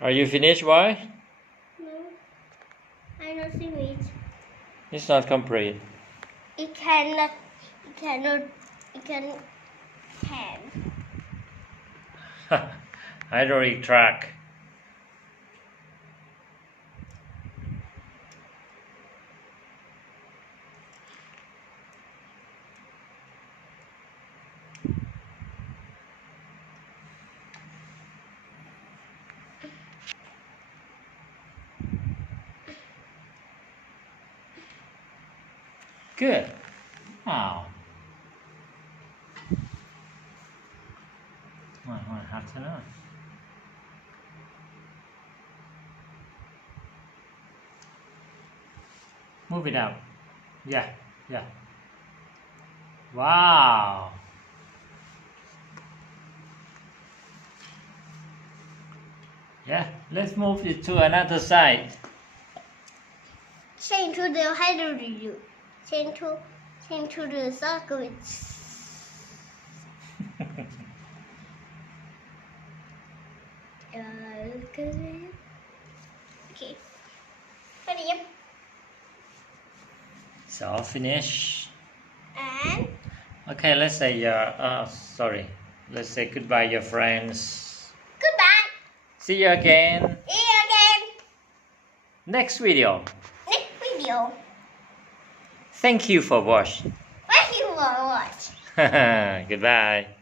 Are you finished? Why? No, I'm not finished. It's not complete. It cannot. It cannot. It can. Hydraulic track. Good. Wow. หักซะแล้ว Move it up. Yeah, yeah. Wow. Yeah, let's move it to another side. Change to the hydraulic. Change to the circuit. Okay. Ready? It's all finished. And Okay, let's say sorry. Let's say goodbye, your friends. goodbye. See you again See you again next video. next video. Thank you for watching. Thank you for watching. Goodbye.